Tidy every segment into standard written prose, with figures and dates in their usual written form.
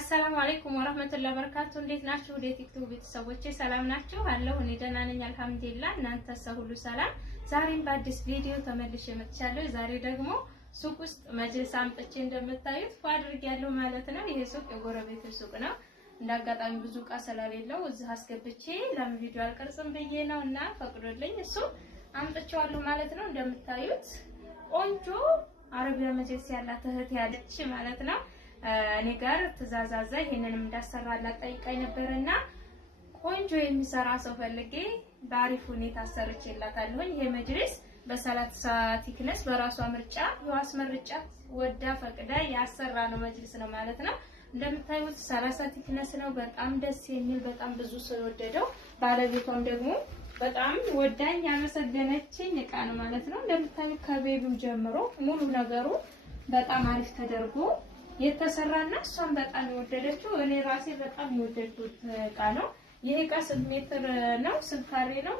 አሰላሙ አለይኩም ወራህመቱላሂ ወበረካቱ። እንዴት ናችሁ? ወደ ቲክቶክ ቤተሰቦቼ ሰላም ናችሁ? አለሁ እኔ ደህና ነኝ አልሐምዱሊላህ። እናንተስ ሁሉ ሰላም? ዛሬም በአዲስ ቪዲዮ ተመልሼ መጥቻለሁ። ዛሬ ደግሞ ሱቅ ውስጥ መጅልስ አምጥቼ እንደምታዩት አድርጌያለሁ ማለት ነው። ይሄ ሱቅ የጎረቤት ሱቅ ነው። እንዳጋጣሚ ብዙ ዕቃ ስለሌለው እዚህ አስገብቼ ለምን ቪዲዮ አልቀርጽም ብዬ ነው እና ፈቅዶልኝ እሱ አምጥቼዋለሁ ማለት ነው። እንደምታዩት ቆንጆ አረቢያ መጅልስ ያላት እህት ያለች ማለት ነው። እኔ ጋር ትእዛዝ ይሄንንም እንዳሰራላት ጠይቃኝ ነበርና ቆንጆ የሚሰራ ሰው ፈልጌ በአሪፍ ሁኔታ አሰርቼላታለሁ። ይሄ መጅልስ በ30 ቲክነስ በራሷ ምርጫ የዋስ ምርጫ ወዳ ፈቅዳ ያሰራ ነው መጅልስ ነው ማለት ነው። እንደምታዩት 30 ቲክነስ ነው። በጣም ደስ የሚል በጣም ብዙ ሰው የወደደው ባለቤቷም ደግሞ በጣም ወዳኝ ያመሰገነችኝ እቃ ነው ማለት ነው። እንደምታዩት ከቤቢው ጀምሮ ሙሉ ነገሩ በጣም አሪፍ ተደርጎ የተሰራና እሷም በጣም የወደደችው እኔ ራሴ በጣም የወደድኩት እቃ ነው። ይሄ እቃ 8 ሜትር ነው። 8 ካሬ ነው።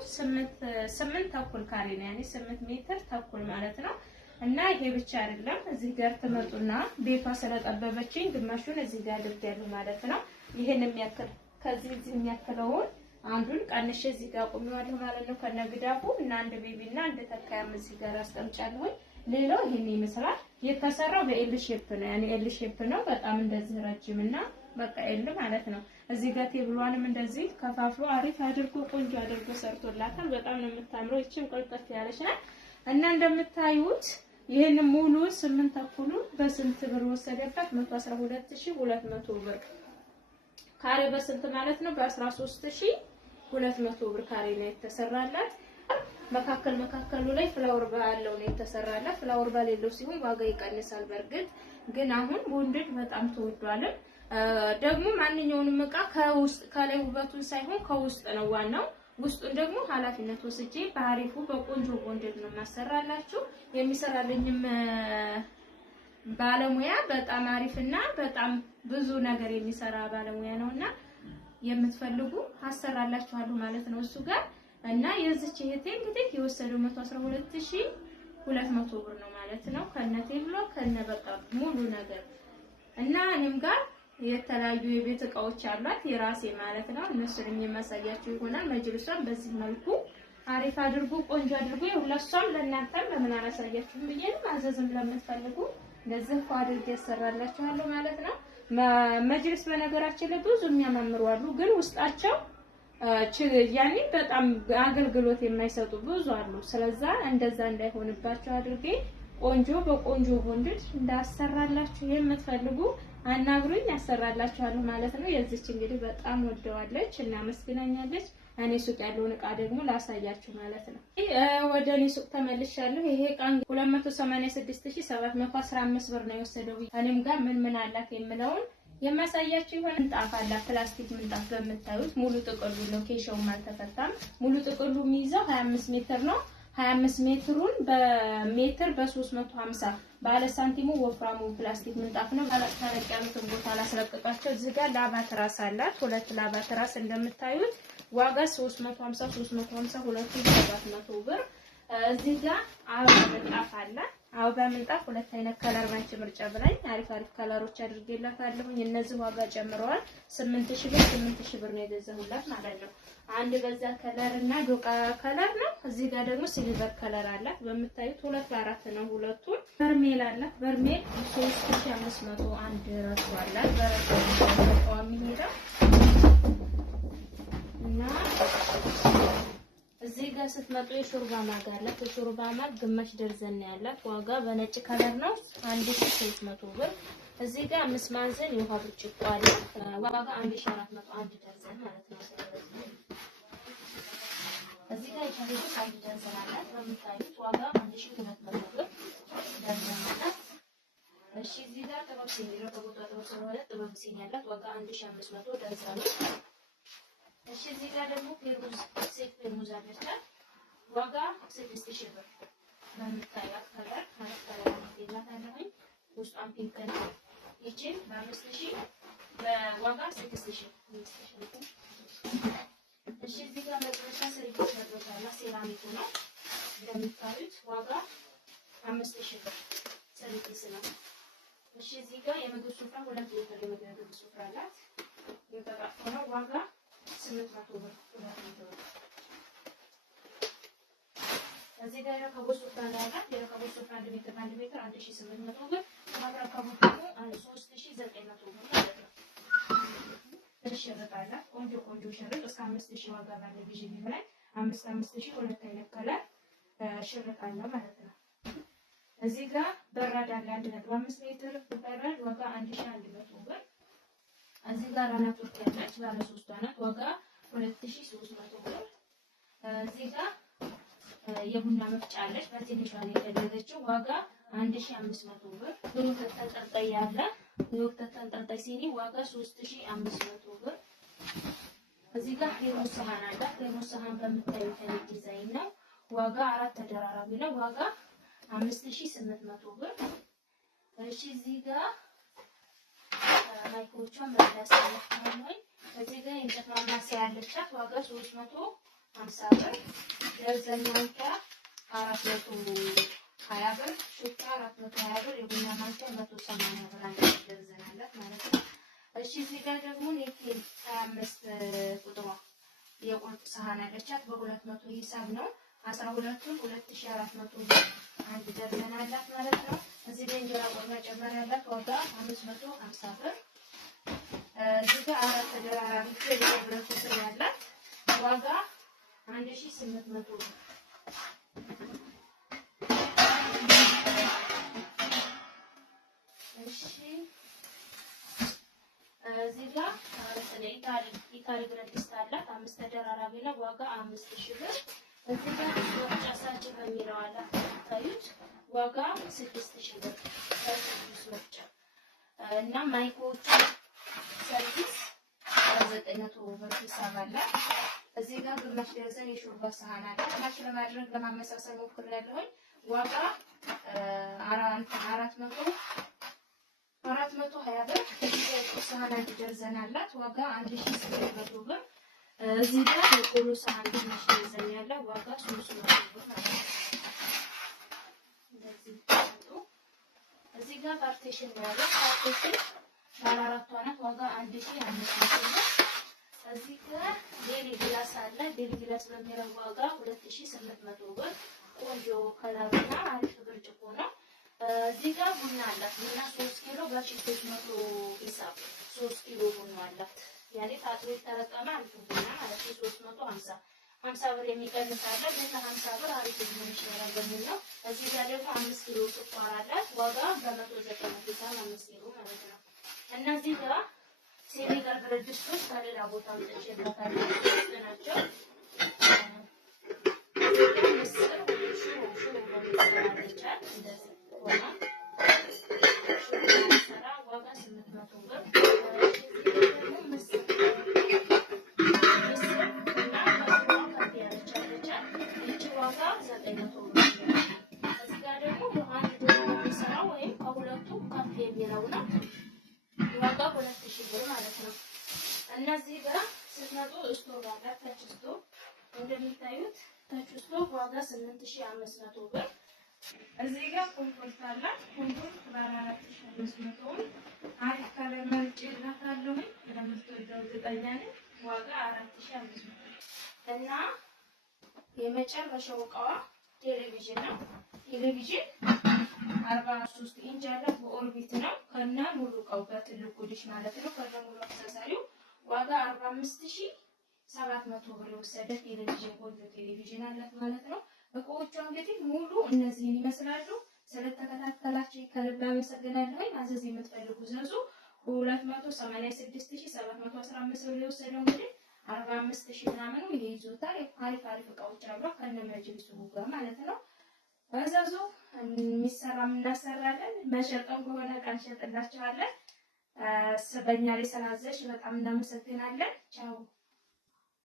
8 ተኩል ካሬ ነው። ያኔ 8 ሜትር ተኩል ማለት ነው። እና ይሄ ብቻ አይደለም። እዚህ ጋር ትመጡና ቤቷ ስለጠበበችኝ ግማሹን እዚህ ጋር አድርጌያለሁ ማለት ነው። ይሄን የሚያክል ከዚህ እዚህ የሚያክለውን አንዱን ቀንሼ እዚህ ጋር ቆሜዋለሁ ማለት ነው። ከነግዳፉ እና አንድ ቤቢና አንድ ተካያም እዚህ ጋር አስቀምጫለሁ። ሌላው ይሄን ይመስላል። የተሰራው በኤል ሼፕ ነው። ያኔ ኤል ሼፕ ነው። በጣም እንደዚህ ረጅምና በቃ ኤል ማለት ነው። እዚህ ጋር ቴብሏንም እንደዚህ ከፋፍሎ አሪፍ አድርጎ ቆንጆ አድርጎ ሰርቶላታል። በጣም ነው የምታምረው። እቺም ቆልጠፍ ያለች ናት እና እንደምታዩት ይሄን ሙሉ 8 ተኩሉ በስንት ብር ወሰደበት? 112200 ብር። ካሬ በስንት ማለት ነው? በ13200 ብር ካሬ ነው የተሰራላት። መካከሉ ላይ ፍላወር ባለው ነው የተሰራላት። ፍላወር ባለው ሲሆን ዋጋ ይቀንሳል። በርግጥ ግን አሁን ቦንድድ በጣም ተወዷል። ደግሞ ማንኛውንም እቃ ከውስጥ ከላይ ውበቱን ሳይሆን ከውስጥ ነው ዋናው። ውስጡን ደግሞ ኃላፊነት ወስጄ በአሪፉ በቆንጆ ቦንድድ ነው ማሰራላችሁ። የሚሰራልኝም ባለሙያ በጣም አሪፍና በጣም ብዙ ነገር የሚሰራ ባለሙያ ነውና የምትፈልጉ አሰራላችኋለሁ ማለት ነው እሱ ጋር እና የዚች እህቴ እንግዲህ የወሰደው 112200 ብር ነው ማለት ነው። ከነቴብሎ ከነበቃ ሙሉ ነገር እና እኔም ጋር የተለያዩ የቤት እቃዎች አሏት የራሴ ማለት ነው። እነሱንም የማሳያችሁ ይሆናል። መጅልሷን በዚህ መልኩ አሪፍ አድርጎ ቆንጆ አድርጎ ሁላሷም ለእናንተም ለምን አላሳያችሁም ብዬ ነው። ማዘዝም ለምትፈልጉ እንደዚህ አድርጌ ያሰራላችኋለሁ ማለት ነው። መጅልስ በነገራችን ላይ ብዙ የሚያማምሩ አሉ፣ ግን ውስጣቸው ያኔ በጣም አገልግሎት የማይሰጡ ብዙ አሉ። ስለዛ እንደዛ እንዳይሆንባቸው አድርጌ ቆንጆ በቆንጆ ቦንድድ እንዳሰራላችሁ የምትፈልጉ አናግሩኝ፣ ያሰራላችኋለሁ ማለት ነው። የዚች እንግዲህ በጣም ወደዋለች እና መስግናኛለች። እኔ ሱቅ ያለውን እቃ ደግሞ ላሳያችሁ ማለት ነው። ወደ እኔ ሱቅ ተመልሻለሁ። ይሄ እቃ 286715 ብር ነው የወሰደው። እኔም ጋር ምን አላት የምለውን የማሳያችሁ ይሆን። ምንጣፍ አላት፣ ፕላስቲክ ምንጣፍ በምታዩት ሙሉ ጥቅሉ ነው። ኬሻውም አልተፈታም። ሙሉ ጥቅሉ የሚይዘው 25 ሜትር ነው። 25 ሜትሩን በሜትር በ350 ባለ ሳንቲሙ ወፍራሙ ፕላስቲክ ምንጣፍ ነው። ታለቅ ያሉትን ቦታ ላስለቅቃቸው። እዚህ ጋር ላባ ትራስ አላት። ሁለት ላባ ትራስ እንደምታዩት ዋጋ 350 ሁለቱ 700 ብር። እዚህ ጋር አበባ ምንጣፍ አላት። አበባ ምንጣፍ ሁለት አይነት ከለር ባንቺ ምርጫ ብላኝ አሪፍ ከለሮች አድርጌላታለሁ። እነዚህ ዋጋ ጨምረዋል። 8000 ብር ነው የገዛሁላት ማለት ነው። አንድ በዛ ከለር እና ዶቃ ከለር ነው። እዚህ ጋር ደግሞ ሲልቨር ከለር አላት። በምታዩት 2 በ4 ነው ሁለቱን። በርሜል አላት። በርሜል 3500 አንድ ራሱ አላት። በራሱ ነው የሚሄደው እና እዚህ ጋር ስትመጡ የሾርባ ማግ አላት። የሾርባ ማግ ግማሽ ደርዘን ነው ያላት። ዋጋ በነጭ ከለር ነው 1300 ብር። እዚህ ጋር 5 ማዕዘን የውሃ ብርጭቆ አለ። ዋጋ 1400 አንድ ደርዘን ማለት ነው። እዚህ ጋር የሻሂ አንድ ደርዘን አላት። በምታዩት ዋጋ 1200 ብር ደርዘን አላት። እሺ እዚህ ጋር ጥበብ ሲኒ ነው። ጥበብ ሲኒ ያላት ዋጋ 1500 ደርዘን ነው። እሺ እዚህ ጋር ደግሞ ሴት ፔርሙዝ አለች። ዋጋ 6000 ብር በምታዩት ከለር ማለት ነው። ውስጧን ፒንክ ነው። ይቺን በ5000 በዋጋ 6000 እሺ እዚህ ጋር መጥበሻ ስሪት መጥበሻና ሴራሚክ ነው። እንደምታዩት ዋጋ 5000 ብር ስሪት ነው። እሺ እዚህ ጋር የምግብ ሱፍራ 2 ሊትር የምግብ ሱፍራ አላት። የተጣጣ ነው። ዋጋ 800 ብር 2 ሜትር። እዚህ ጋር የረከቦት ሶፋ አላት። የረከቦት ሶፋ 1 ሜትር 1800 ብር። ማረከቦት ደግሞ 3900 ብር ማለት ነው። ተሽረጣላት ቆንጆ ሽርጥ እስከ 5000 ዋጋ ባለው ቢጂኒ ላይ 5000 ሁለት አይነት ከለር ሽርጥ አለ ማለት ነው። እዚህ ጋር በራድ አለ 1.5 ሜትር በራድ ዋጋ 1100 ብር። እዚህ ጋር አናት ወርቅ ያለች ባለ 3 አናት ዋጋ 2300 ብር። እዚህ ጋር የቡና መፍጫ አለች በትንሿ ላይ የተደረገችው ዋጋ 1500 ብር። የወተት ተንጠልጣይ ያለ የወተት ተንጠልጣይ ሲኒ ዋጋ 3500 ብር። እዚህ ጋር ቴርሞስ ሰሃን አለ። ቴርሞስ ሰሃን በምታዩት አይነት ዲዛይን ነው። ዋጋ 4 ተደራራቢ ነው። ዋጋ 5800 ብር። እሺ እዚህ ጋር ማይክሮቿን በፕላስ ያለች። እዚህ ጋር የእንጨት ማማሰያ ያለቻት ዋጋ 350 ብር። ደርዘን ማንኪያ 420 ብር። ሹካ 420 ብር። የቡና ማንኪያ 180 ብር አንድ ደርዘን አላት ማለት ነው። እሺ እዚህ ጋር ደግሞ ኔኬል 25 ቁጥሯ የቁርጥ ሰሃን አለቻት በ200 ሂሳብ ነው። 12ቱን 2400 ብር አንድ ደርዘን አላት ማለት ነው። እዚህ ላይ እንጀራ ቆርጣ መጨመር ያላት ዋጋ 550 ብር። እዚህ ጋር 4 ተደራራቢ የብረት ስር ያላት ዋጋ 1800 ብር። እሺ እዚህ ጋር ኢታሊ ብረት ድስት አላት 5 ተደራራቢ ነው። ዋጋ 5000 ብር። እዚህ ጋር ወጫሳጭ በሚለው አላት ታዩት ዋጋ 6000 ብር። ወጫ እና ማይክሮቹ ሰርቪስ 900 ብር ሂሳብ አላት። እዚህ ጋር ግማሽ ደርዘን የሾርባ ሰሃን አለ። ግማሽ ለማድረግ ለማመሳሰል ሞክሬያለሁኝ። ዋጋ 420 ብር። እዚህ ጋር ሰሃን አንድ ደርዘን አላት ዋጋ 1800 ብር። እዚህ ጋር የቆሎ ሰሃን ግማሽ ደርዘን ያለ ዋጋ 300 ብር ማለት ነው። እንደዚህ ነው። እዚህ ጋር ፓርቲሽን ያለው ፓርቲሽን ባለ 4 አናት ዋጋ 1500 ብር። እዚህ ጋር ዴሊ ግላስ አለ። ዴሊ ግላስ በሚለው ዋጋ 2800 ብር። ቆንጆ ከለርና አሪፍ ብርጭቆ ነው። እዚህ ጋር ቡና አላት። ቡና 3 ኪሎ በ300 ሂሳብ 3 ኪሎ ቡና አላት። ያኔ ታጥቦ የተረቀመ አሪፍ ቡና ማለት ነው። 350 ብር የሚቀንስ አለ። ግን 50 ብር አሪፍ ቡና ይችላል በሚል ነው። እዚህ ጋር ደግሞ 5 ኪሎ ስኳር አላት። ዋጋ በ190 ሂሳብ 5 ኪሎ ማለት ነው። እነዚህ ጋር ሴኔጋል ብረት ድስቶች ከሌላ ቦታ አምጥቼላታለሁ ናቸው። ምስር ሽሮ በሚሰራለቻት እንደዚህ ሆና ሽሮ ዋጋ 800 ብር። ምስር እና ከፍ ያለቻለቻት ይቺ ዋጋ 900 ብር። እዚህ ጋር ደግሞ አንድ ደግሞ የሚሰራው ወይም ከሁለቱ ከፍ የሚለው ነው። ዋጋ 2000 ብር ማለት ነው። እነዚህ ጋር ስትመጡ ስቶቭ አላት። ታች ስቶቭ እንደምታዩት ታች ስቶቭ ዋጋ 8500 ብር። እዚህ ጋር ኮምፎርት አላት። ኮምፎርት ባለ 4500 አሪፍ ከለር መርጬላታለሁ። ለምትወደው እርግጠኛ ነኝ። ዋጋ 4500 እና የመጨረሻው እቃዋ ቴሌቪዥን ነው። ቴሌቪዥን 43 ኢንች ያላት በኦርቢት ነው። ከና ሙሉ እቃው በትልቁ ዲሽ ማለት ነው። ከነ ሙሉ አክሰሰሪው ዋጋ 45700 ብር የወሰደ ቴሌቪዥን ቆንጆ ቴሌቪዥን አላት ማለት ነው። እቃዎቿ እንግዲህ ሙሉ እነዚህን ይመስላሉ። ስለተከታተላችሁ ከልብ አመሰግናለሁ። ማዘዝ የምትፈልጉ ዘዙ። 286715 ብር የወሰደው እንግዲህ 45000 ምናምን ይይዞታል። አሪፍ እቃዎች አሉ ከነ መጅልሱ ጋር ማለት ነው። በዛዙ የሚሰራም እናሰራለን። መሸጥም ከሆነ ቀን ሸጥላችኋለን። በእኛ ላይ ስላዘዝሽ በጣም እናመሰግናለን። ቻው